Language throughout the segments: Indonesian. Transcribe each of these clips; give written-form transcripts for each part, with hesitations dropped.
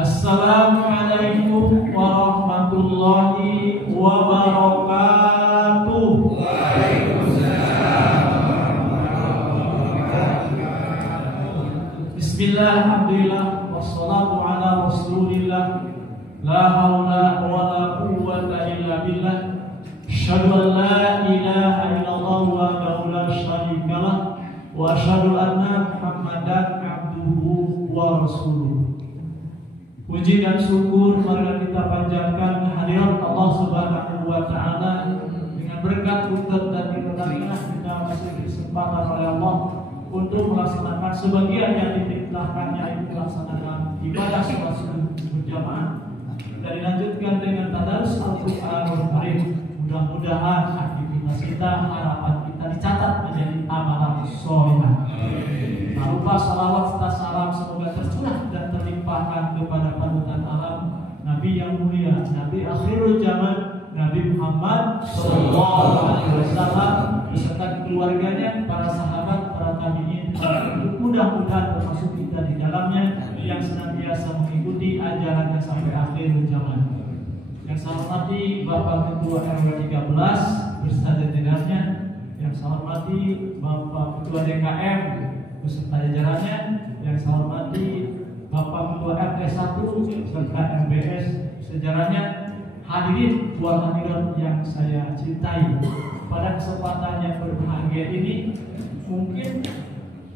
Assalamualaikum warahmatullahi wabarakatuh. Bismillah, alhamdulillah, wassalatu ala rasulillah, la hawla wa la quwwata illa billah. Asyhadu an la ilaha illallah wa la syarika lah, wa asyhadu anna Muhammadan abduhu wa rasuluh. Puji dan syukur marilah kita panjatkan kehadirat Allah Subhanahu wa taala. Dengan berkat berkat dan keberkahan kita masih kesempatan oleh Allah untuk melaksanakan sebagian yang diperintahkannya, itu melaksanakan ibadah sholat subuh berjamaah dan dilanjutkan dengan tadarus Al-Qur'anul Karim. Mudah-mudahan aktivitas kita, harapan kita dicatat menjadi amalan sholihah. Tak lupa salawat serta salam semoga tercurah dan terlimpahkan kepada panutan alam, Nabi yang mulia, Nabi akhirul zaman, Nabi Muhammad SAW beserta keluarganya, para sahabat, para tabi'in. Mudah-mudahan termasuk kita di dalamnya yang senantiasa mengikuti ajarannya sampai akhir zaman. Yang saya hormati Bapak Ketua RW 13 beserta jajarannya, yang saya hormati Bapak Ketua DKM beserta jajarannya, yang saya hormati Bapak Ketua RT 1 serta MBS sejajarnya, hadirin buat hadirat yang saya cintai. Pada kesempatan yang berbahagia ini, mungkin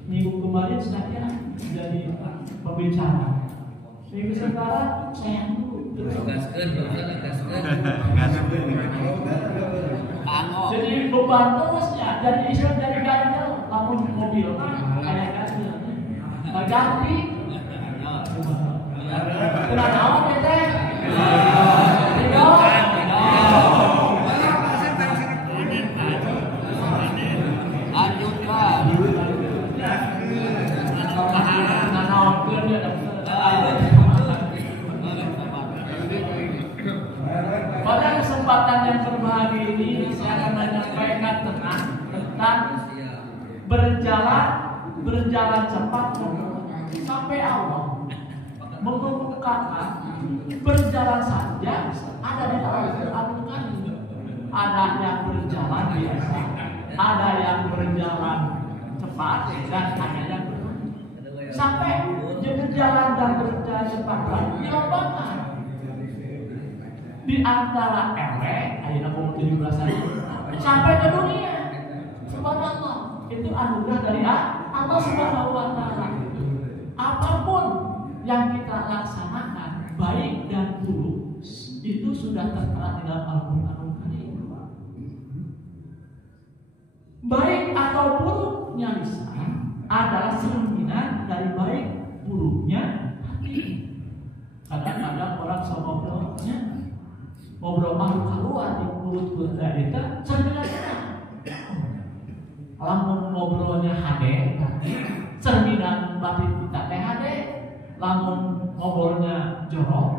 minggu kemarin saya jadi pembicara. Minggu sekarang saya jadi beban terus ya, jadi istilah dari ganjel, namun mobil kayak ganjel ganti kena naon ya teh pada kesempatan yang berbahagia ini saya akan menyampaikan tentang berjalan cepat sampai Allah. Mengungkapkan berjalan saja ada di dalam Al-Quran. Ada yang berjalan biasa, ada yang berjalan cepat, dan ada yang sampai berjalan dan berjalan cepat dilombakan. Di antara RW, ayeuna umur 17 tahun sampai ke dunia. Subhanallah, itu anugerah dari Allah Subhanahu wa taala. Apapun yang kita laksanakan, baik dan buruk, itu sudah tertera di dalam Al-Qur'anul Karim. Baik atau buruknya lisan adalah cerminan dari baik buruknya hati. Kadang-kadang orang sama ngobrol keluar di mulut kita itu cerminannya. Lamun ngobrolnya hade, cerminan batin kita teh hade. Lamun ngobrolnya jorok,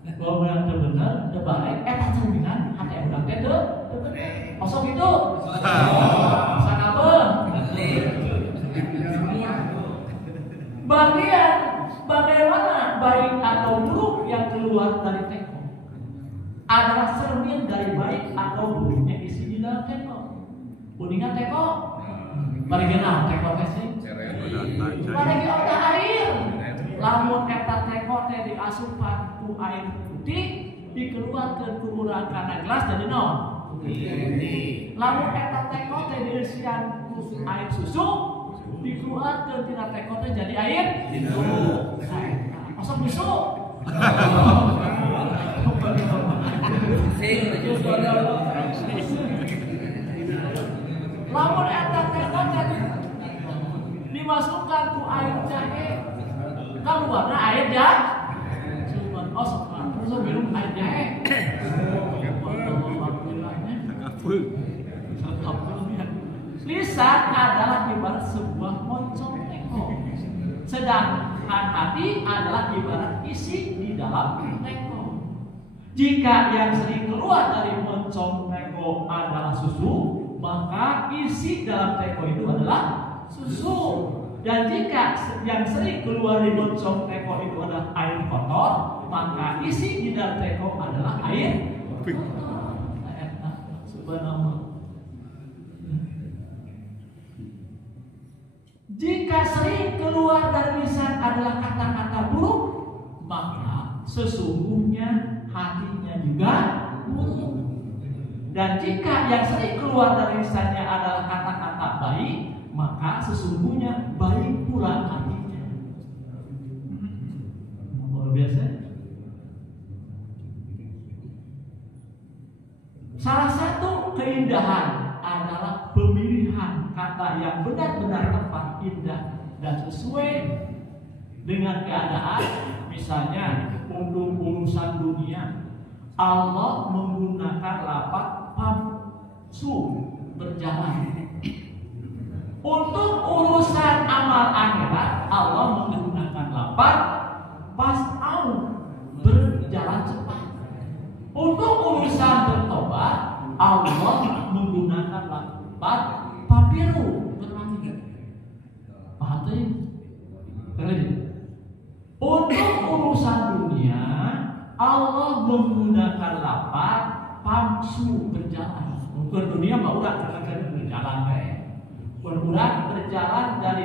ngobrolnya teu bener, teu baik, eta cerminan hade urang teh teu bener. Kosong itu. Sanapeun. Bagian bagaimana baik atau buruk yang keluar dari teko adalah cermin dari baik atau buruknya isi di dalam teko. Kuningan teko, bari genah teko teh sih. Bari oda air. Lamun eta teko teh diasupan ku air putih, dikeluarkeun ku urang kana gelas jadi naon? Putih. Lamun eta teko teh diisian ku air susu, dikeluarkeun tina teko teh jadi air susu. Masuk susu. Lamun eta teko tadi dimasukkan ku air jahe, keluarna air jahe. Cuman sok minum air jahe. Lisan adalah ibarat sebuah moncong teko, sedangkan hati adalah ibarat isi di dalam teko. Jika yang sering keluar dari moncong teko adalah susu, maka isi dalam teko itu adalah susu. Dan jika yang sering keluar dari moncong teko itu adalah air kotor, maka isi di dalam teko adalah air. Subhanallah. Jika sering keluar dari lisan adalah kata-kata buruk, maka sesungguhnya hatinya juga buruk. Dan jika yang sering keluar dari lisannya adalah kata-kata baik, maka sesungguhnya baik pula hatinya. Luar biasa. Salah satu keindahan adalah pemilihan kata yang benar-benar tepat, indah, dan sesuai dengan keadaan. Misalnya untuk urusan dunia, Allah menggunakan lafaz pamsu, berjalan. Untuk urusan amal akhirat, Allah menggunakan lafaz pas'au, berjalan cepat. Untuk urusan bertobat, Allah menggunakan lafaz papiru, berlari. Paham tadi? Untuk urusan dunia, Allah menggunakan lafaz pamsu, berjalan. Untuk dunia mah udah kadang-kadang berjalan kayak. Berjalan dari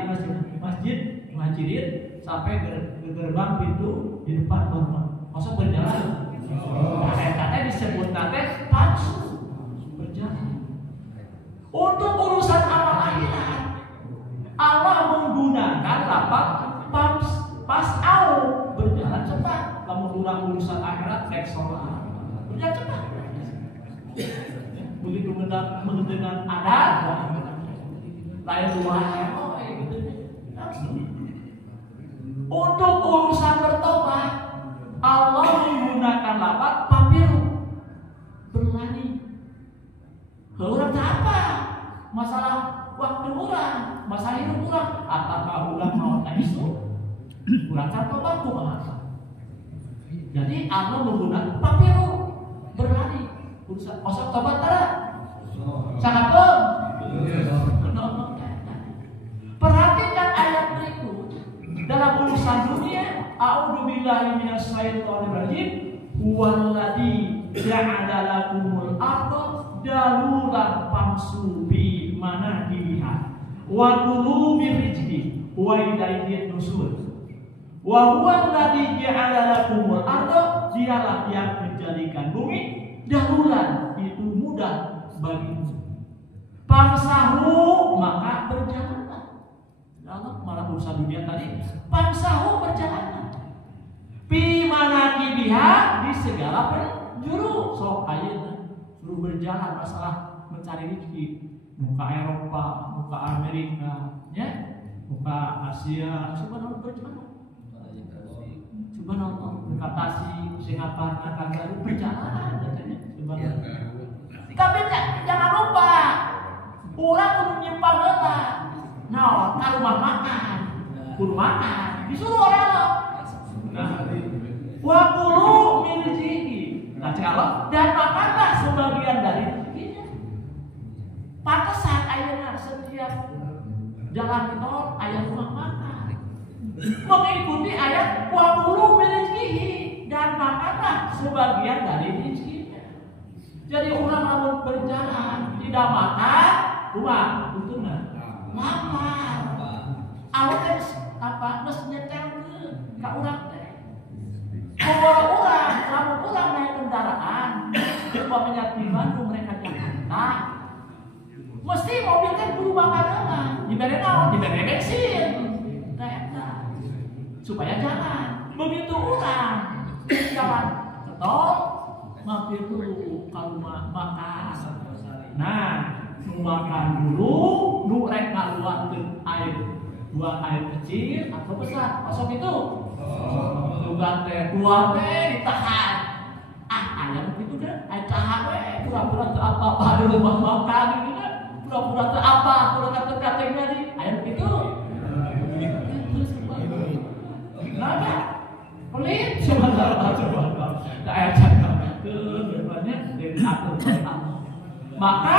masjid sampai ke gerbang pintu di depan rumah. Masa berjalan? Katanya disebut nanti pamsu, berjalan. Untuk urusan amal akhirat, Allah menggunakan lafaz pas'au, berjalan cepat. Kamu kurang urusan akhirat, kayak sholat, berjalan cepat. Begitu mendengar ada lain luar, gitu. Untuk urusan bertobat, Allah menggunakan lafaz papiru, berlari. Orang apa? Masalah waktu orang, masalah hidup orang, atau orang mau itu, orang kan tobat bahasa. Jadi Allah menggunakan papiru, berlari. Urusan osok tobat tak? Sangat pun. Perhatikan ayat berikut. Dalam urusan dunia, a'udzubillahi minasyaitonir rajim, huwallazi ja'ala lakumul arda dalulan famsu bi manakibiha wa kulu min rizqi wa ilaihi nusyur. Wa huwallazi ja'ala lakumul arda, dialah yang menjadikan bumi dalulan, itu mudah bagimu. Famsahu, maka berjalanlah. Allah malah urusan dunia tadi, famsahu, berjalanlah. Fi manakibiha, di segala penjuru. Sok ayeuna suruh berjalan masalah mencari rezeki. Muka Eropa, muka Amerika, ya, muka Asia, subhanallah berjalan. Subhanallah, muka Tasik, Singapura, Kangaroo, berjalan. Tapi jangan lupa, orang kudu nyimpang heula. Nah, ka rumah makan, kudu makan, disuruh orang lo. Wa kulu min rizqi. Nah, Allah, dan makanlah sebagian dari rezekinya. Pantesan ayeuna setiap jalan tol aya rumah makan. Mengikuti ayat wa kulu min rizqi, dan makanlah sebagian dari rezekinya. Jadi orang lamun berjalan tidak makan, rumah untungna lapar. Awak apa geus nyetelkeun ka urang teh. Orang lamun urang naik kendaraan, umpamanya di Bandung mereka Jakarta, mesti mobil teh kudu bakal heula, dibere naon? Dibere bensin. Tah eta supaya jalan. Begitu urang jalan ke tol, mampir dulu ke rumah makan. Nah, nu makan dulu, nu rek ngaluarkeun air, dua air kecil atau besar, masuk itu. Juga teh dua teh ditahan. Ayam gitu kan, air tahan we, pura-pura teu apa-apa di rumah makan gitu kan. Pura-pura teu apa, pura-pura katengna di ayam gitu. Kenapa? Pelit coba. Ayam cakap. Maka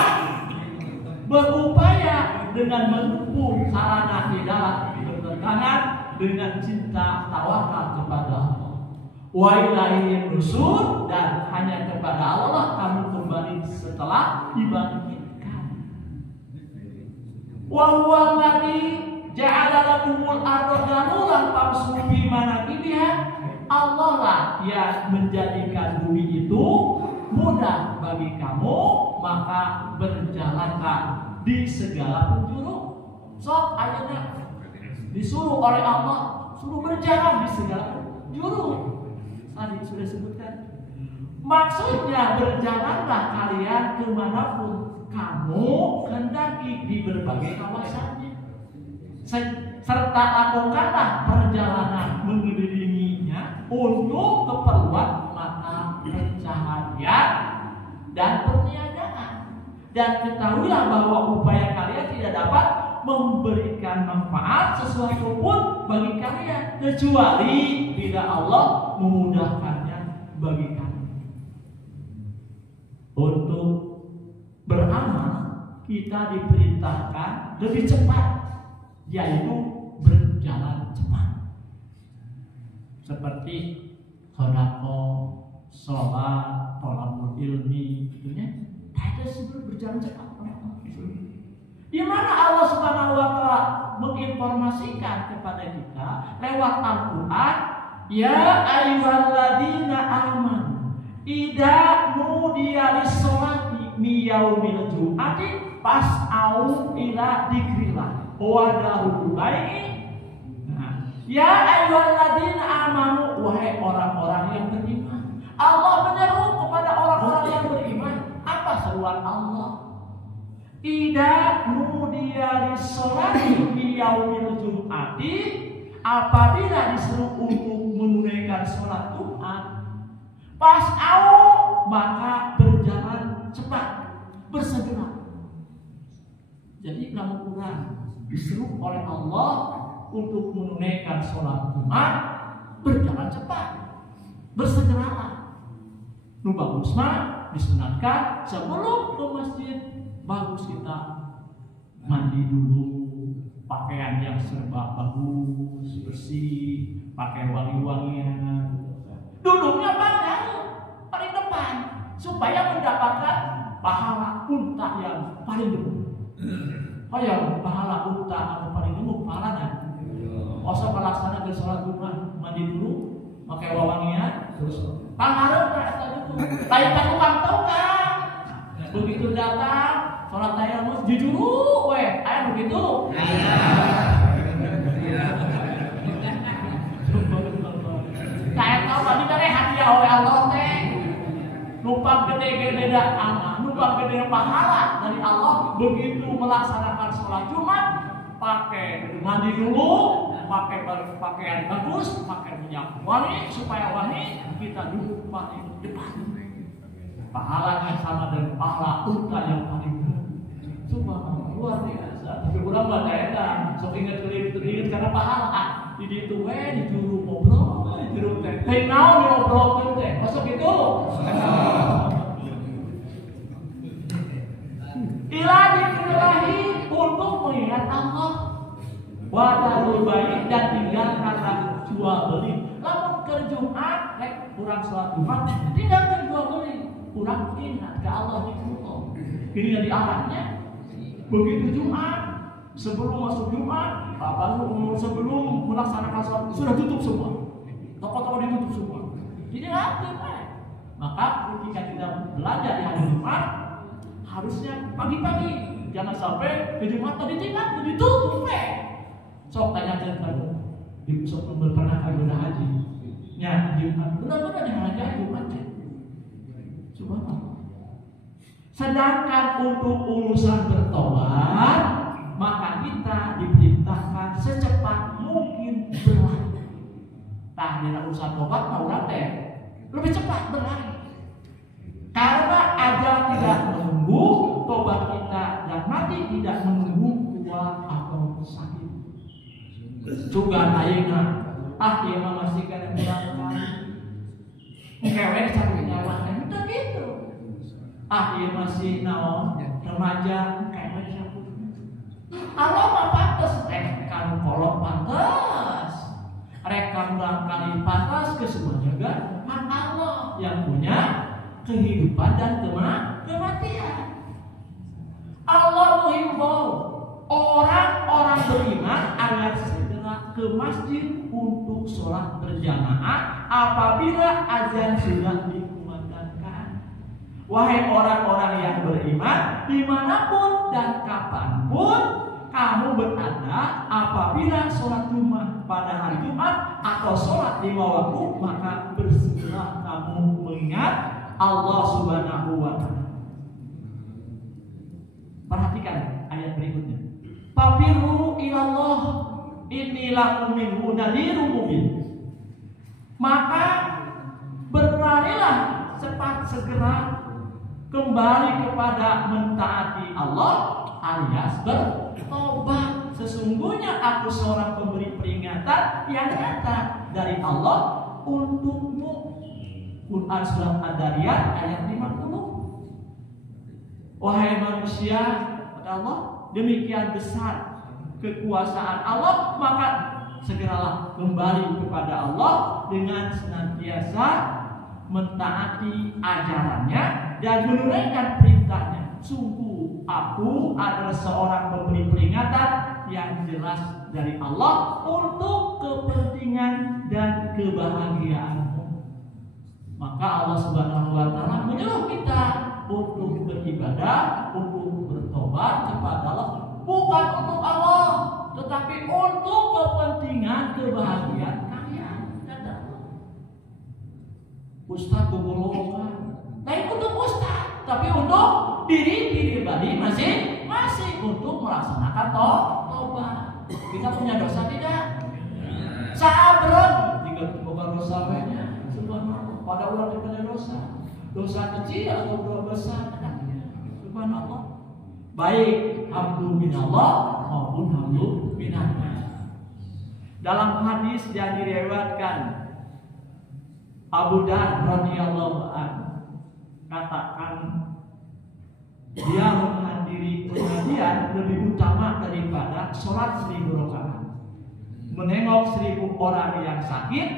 berupaya dengan menempuh sarana tidak bertentangan dengan cinta tawakal kepada Allah. wa ilaihi nusyur, dan hanya kepada Allah kamu kembali setelah dibangkitkan. Wa huwa alladzi ja'ala lakumul arda dhalulan famshu fi manakibiha. Allah lah yang menjadikan bumi itu mudah bagi kamu, maka berjalanlah di segala penjuru. Sok ayatnya disuruh oleh Allah suruh berjalan di segala penjuru. Tadi sudah sebutkan. Maksudnya berjalanlah kalian kemanapun kamu hendaki di berbagai kawasannya. Serta lakukanlah perjalanan mengelilinginya untuk keperluan mata pencaharian dan perniagaan. Dan ketahuilah bahwa upaya kalian tidak dapat memberikan manfaat sesuatu pun bagi kalian kecuali bila Allah memudahkannya bagi kalian. Untuk beramal kita diperintahkan lebih cepat, yaitu berjalan cepat. Seperti sedekah, sholat, thalabul ilmi, itunya ada sebelum berjalan cepat. Di mana Allah Subhanahu wa taala menginformasikan kepada kita lewat Al-Qur'an, ya ayyuhalladzina amanu idza nudiya lis-sholati min yaumil jum'ati fas'au ila dzikrillah wa darul bai'i. Ya ayyuhalladzina amanu, wahai orang-orang yang beriman. Allah menyeru kepada orang-orang yang beriman. Apa seruan Allah? Idza nudiya lis-sholati fi yaumil jum'ati, apabila disuruh untuk menunaikan sholat Jumat, fas'au, maka berjalan cepat, bersegera. Jadi kamu kurang disuruh oleh Allah untuk menunaikan sholat Jumat, berjalan cepat, bersegeralah. Nu bagus mah disunatkan sebelum ke masjid, bagus kita mandi dulu, pakaian yang serba bagus, bersih, pakai wangi-wangian, duduknya paling depan supaya mendapatkan pahala unta yang paling depan. Oh ya, pahala unta atau paling depan pahalanya. Osok melaksanakan sholat Jumat, mandi dulu, pakai wangian, terus pangarep kata itu. Lain kan tukang tukang. Begitu datang sholat tayammum jujur weh, aya begitu. Saya tahu tadi teh hadiah oleh Allah teh. Numpang gede-gede amal, numpang gede pahala dari Allah. Begitu melaksanakan sholat Jumat, pakai mandi dulu, pakai pakaian bagus, pakai minyak wangi supaya wangi, kita duduk paling depan. Pahalanya sama dengan pahala unta yang paling berat. Subhanallah, luar biasa. Tapi kurang baca eta, sok inget karena pahala. Di itu dijuru ngobrol, dijuru teh. Teh naon diobrolkeun teh? Masuk itu. Ila dikirahi untuk mengingat Allah. Wadarul bayi dan tinggalkanlah jual beli. Lamun ke Jumat, kurang sholat Jumat, tinggalkan jual beli. Kurang ingat ke Allah itu. Ini yang diarahnya. Begitu Jumat, sebelum masuk Jumat, sebelum melaksanakan sholat sudah tutup semua. Toko-toko ditutup semua. Jadi aktif. Maka ketika kita belanja di hari Jumat, harusnya pagi-pagi. Jangan sampai ke Jumat tadi tinggal ditutup. Sok tanyakan kamu, di pusat pernah ibadah haji. Ya Jumat, benar-benar yang haji Jumat. Subhanallah. Sedangkan untuk urusan bertobat, maka kita diperintahkan secepat mungkin berlari. Nah, dalam urusan tobat mau teh lebih cepat berlari. Karena ajal tidak menunggu, tobat kita dan mati tidak menunggu tua atau sakit. Juga ayeuna ieu mah masih kana berangkat. Ngewek sakit nyawa itu gitu. Ieu masih naon remaja ngewek sakit. Allah mah pantes kanu kolot pantes. Rek kanu kali pantes ke semua juga kehidupan dan kematian. Allah menghimbau orang-orang beriman agar segera ke masjid untuk sholat berjamaah apabila azan sudah dikumandangkan. Wahai orang-orang yang beriman, dimanapun dan kapanpun kamu berada, apabila sholat Jumat pada hari Jumat atau sholat lima waktu, maka bersegera kamu mengingat Allah Subhanahu wa Ta'ala. Perhatikan ayat berikutnya. Fafiru ilallah inni lakum minhu nadhirun mubin. Maka berlarilah cepat segera kembali kepada mentaati Allah alias bertobat. Sesungguhnya aku seorang pemberi peringatan yang nyata dari Allah untukmu. Quran surat Ad-Dariyat ayat 50. Wahai manusia, kata Allah, demikian besar kekuasaan Allah, maka segeralah kembali kepada Allah dengan senantiasa mentaati ajarannya dan menunaikan perintahnya. Sungguh aku adalah seorang pemberi peringatan yang jelas dari Allah untuk kepentingan dan kebahagiaanmu. Maka Allah Subhanahu wa Ta'ala menyuruh kita untuk beribadah, untuk bertobat kepada Allah, bukan untuk Allah, tetapi untuk kepentingan kebahagiaan kalian. Ustaz gogolokan, baik untuk Ustaz, tapi untuk diri pribadi masing-masing untuk melaksanakan tobat. Kita punya dosa tidak? Sabrun, jika bukan dosa banyak, subhanallah. Pada ulang punya dosa. Dosa kecil atau dosa besar, subhanallah. Baik hamdu minallah maupun hamdu minallah. Dalam hadis yang diriwayatkan Abu Dar radhiyallahu anhu katakan dia menghadiri pengajian lebih utama daripada sholat 1000 rakaat, menengok 1000 orang yang sakit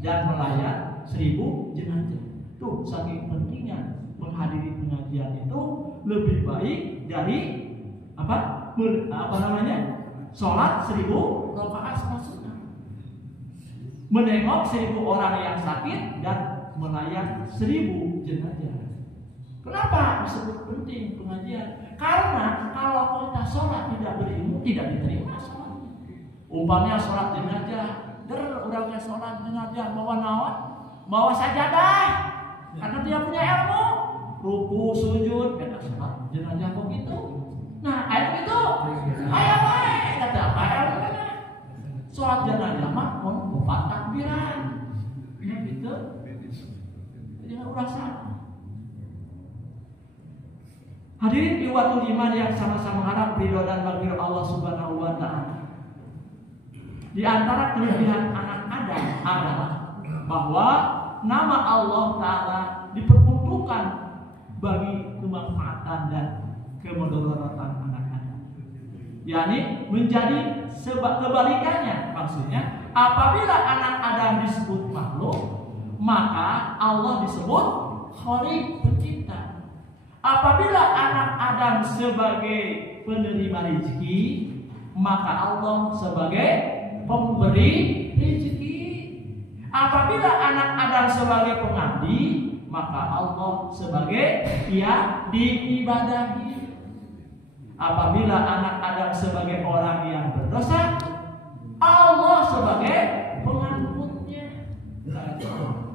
dan melayat 1000 jenazah. Tuh saking pentingnya menghadiri pengajian itu lebih baik dari apa namanya sholat 1000 rakaat maksudnya. Menengok 1000 orang yang sakit dan melayat 1000 jenazah. Kenapa disebut penting pengajian? Karena kalau kita sholat tidak berilmu tidak diterima sholat. Umpamanya sholat jenazah, orangnya sholat jenazah bawa nawan, bawa sajadah, karena dia punya ilmu, ruku sujud, kata sholat jenazah kok gitu. Nah ayat itu, ayat kata apa ilmunya? Sholat jenazah mah mau 4 takbiran, ya gitu. Jangan ulah salah. Hadirin ikhwatul iman yang sama-sama harap ridho dan maghfirah Allah Subhanahu wa Ta'ala. Di antara kelebihan anak Adam adalah bahwa nama Allah Ta'ala diperuntukkan bagi kemanfaatan dan kemudaratan anak Adam. yakni menjadi kebalikannya. Maksudnya apabila anak Adam disebut makhluk, maka Allah disebut Khaliq, pencipta. Apabila anak Adam sebagai penerima rezeki, maka Allah sebagai pemberi rezeki. Apabila anak Adam sebagai pengabdi, maka Allah sebagai yang diibadahi. Apabila anak Adam sebagai orang yang berdosa, Allah sebagai pengampunnya.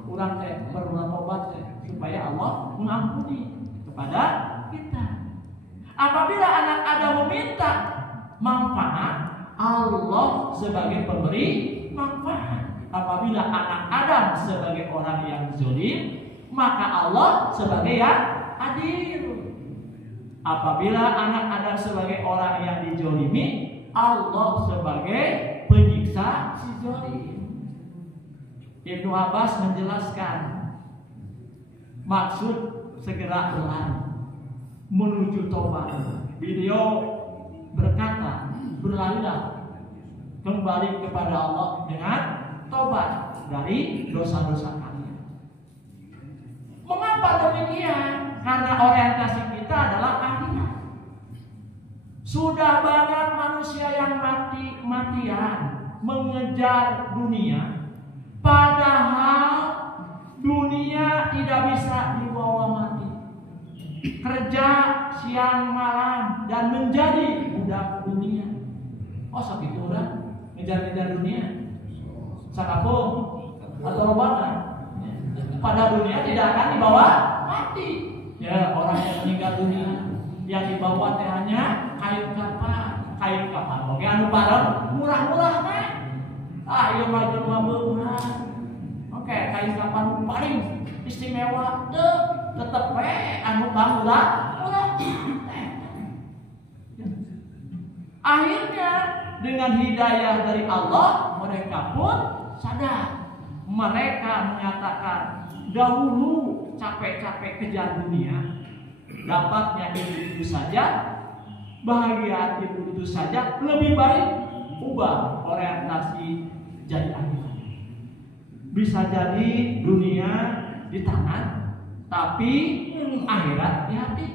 Kurang bertobat supaya Allah mengampuni kepada kita. Apabila anak Adam meminta manfaat, Allah sebagai pemberi manfaat. Apabila anak Adam sebagai orang yang zalim, maka Allah sebagai yang adil. Apabila anak Adam sebagai orang yang dijolimi, Allah sebagai penyiksa si zalim. Ibnu Abbas menjelaskan maksud segera berlari menuju tobat. Beliau berkata, berlarilah kembali kepada Allah dengan tobat dari dosa-dosa kalian. Mengapa demikian? demikian karena orientasi kita adalah akhirat. Sudah banyak manusia yang mati-matian mengejar dunia, padahal dunia tidak bisa dibawa mati. Kerja siang malam dan menjadi budak dunia. Oh segitu orang ngejar-ngejar dunia. Sakapung atau robakan. Pada dunia tidak akan dibawa mati. Ya orang yang meninggal dunia yang dibawa teh hanya kain kapan. Oke anu bareng murah-murah kan? Ieu mah jelema beungan. Oke, kain kapan paling istimewa teu tetep we anu murah. Akhirnya dengan hidayah dari Allah mereka pun sadar. Mereka menyatakan dahulu capek-capek kejar dunia, dapatnya itu saja, bahagia itu saja, lebih baik ubah orientasi jadi akhirat. Bisa jadi dunia di tangan, tapi akhirat di hati.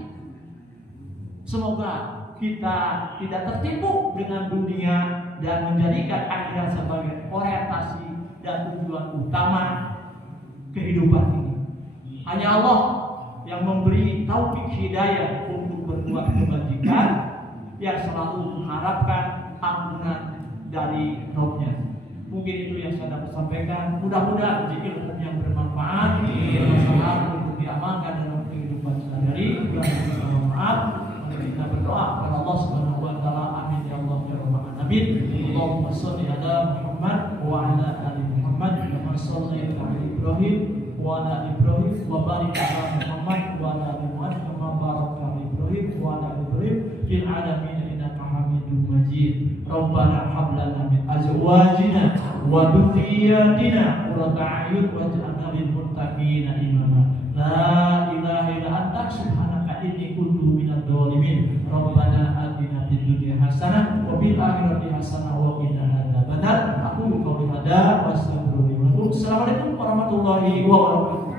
Semoga kita tidak tertipu dengan dunia dan menjadikan akhirat sebagai orientasi dan tujuan utama kehidupan ini. Hanya Allah yang memberi taufik hidayah untuk berbuat kebajikan, yang selalu mengharapkan ampunan dari Rabb-Nya. Mungkin itu yang saya dapat sampaikan. Mudah-mudahan jadi ilmu yang bermanfaat, bermanfaat untuk diamalkan dalam kehidupan sehari-hari. Mohon maaf, kita berdoa kepada Allah Subhanahu wa taala. Amin ya Allah ya rabbal alamin. Allahumma shalli ala Muhammad wa ala ali Muhammad kama shallaita ala Ibrahim wa ala Ibrahim wa barik ala Muhammad wa ala ali Muhammad kama barakta ala Ibrahim wa ala Ibrahim fil alamin innaka Hamidum Majid. Rabbana hab lana min azwajina wa dhurriyyatina qurrata a'yun waj'alna lil muttaqina imama. La ilaha illa anta subhanaka inni kuntu minadh dhalimin. Rabbana atina fid dunya hasanah wa fil akhirati hasanah wa qina adzabannar. Aku qouli hada wa astaghfirullahi wa atubu. Assalamualaikum warahmatullahi wabarakatuh.